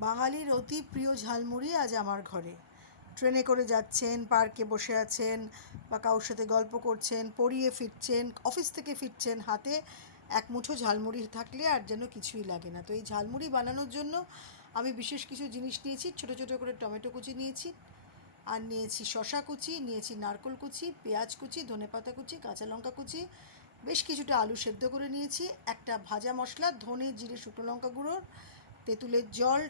বাঙালির অতি প্রিয় ঝালমুড়ি আজ আমার ঘরে। ট্রেনে করে যাচ্ছেন, পার্কে বসে আছেন বা কারোর সাথে গল্প করছেন, পড়িয়ে ফিরছেন, অফিস থেকে ফিরছেন, হাতে এক মুঠো ঝালমুড়ি থাকলে আর যেন কিছুই লাগে না। তো এই ঝালমুড়ি বানানোর জন্য আমি বিশেষ কিছু জিনিস নিয়েছি, ছোটো ছোটো করে টমেটো কুচি নিয়েছি, আর নিয়েছি শশা কুচি, নিয়েছি নারকোল কুচি, পেঁয়াজ কুচি ধনেপাতা কুচি, কাঁচা লঙ্কা কুচি, বেশ কিছুটা আলু সেদ্ধ করে নিয়েছি, একটা ভাজা মশলা, ধনে, জিরে, শুকনো লঙ্কা গুঁড়োর তেঁতুলের জল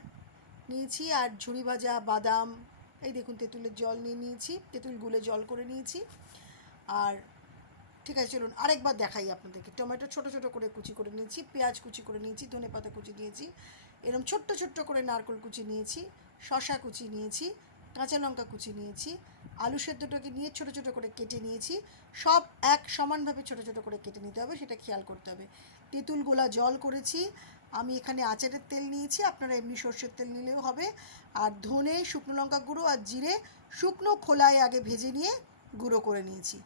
নিয়েছি আর ঝুড়ি ভাজা, বাদাম, এই দেখুন তেঁতুলের জল নিয়ে নিয়েছি, তেঁতুল গুলে জল করে নিয়েছি। আর ঠিক আছে, চলুন আরেকবার দেখাই আপনাদেরকে। টমেটো ছোটো ছোটো করে কুচি করে নিয়েছি, পেঁয়াজ কুচি করে নিয়েছি ধনে পাতা কুচি নিয়েছি এরকম ছোট্ট ছোট্ট করে নারকোল কুচি নিয়েছি শশা কুচি নিয়েছি কাঁচা লঙ্কা কুচি নিয়েছি, আলু সেদ্ধটাকে নিয়ে ছোটো ছোটো করে কেটে নিয়েছি, সব এক সমানভাবে ছোটো ছোটো করে কেটে নিতে হবে, সেটা খেয়াল করতে হবে। তেঁতুল গোলা জল করেছি, আমি এখানে আচারের তেল নিয়েছি, আপনারা এমনি সর্ষের তেল নিলেও হবে। আর ধনে, শুকনো লঙ্কা গুঁড়ো আর জিরে শুকনো খোলায় আগে ভেজে নিয়ে গুঁড়ো করে নিয়েছি।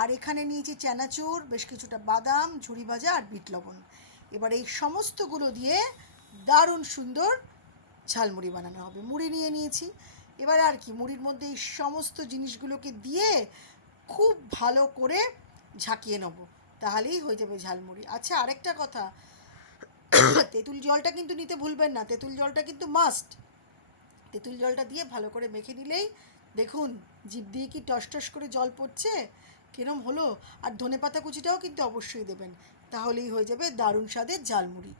আর এখানে নিয়েছি চানাচুর, বেশ কিছুটা বাদাম ঝুড়ি ভাজা আর বিট লবণ। এবার এই সমস্তগুলো দিয়ে দারুণ সুন্দর ঝালমুড়ি বানানো হবে। মুড়ি নিয়ে নিয়েছি এবার আর কি মুড়ির মধ্যে এই সমস্ত জিনিসগুলোকে দিয়ে খুব ভালো করে ঝাঁকিয়ে নেব। তাহলেই হয়ে যাবে ঝালমুড়ি। আচ্ছা আরেকটা কথা। তেঁতুল জলটা কিন্তু নিতে ভুলবেন না। তেঁতুল জলটা কিন্তু মাস্ট তেঁতুল জলটা দিয়ে ভালো করে মেখে নিলেই দেখুন, জিভ দিয়ে কি টস টস করে জল পড়ছে? কিরম হলো? আর ধনেপাতা কুচিটাও কিন্তু অবশ্যই দেবেন। তাহলেই হয়ে যাবে দারুণ স্বাদের ঝালমুড়ি।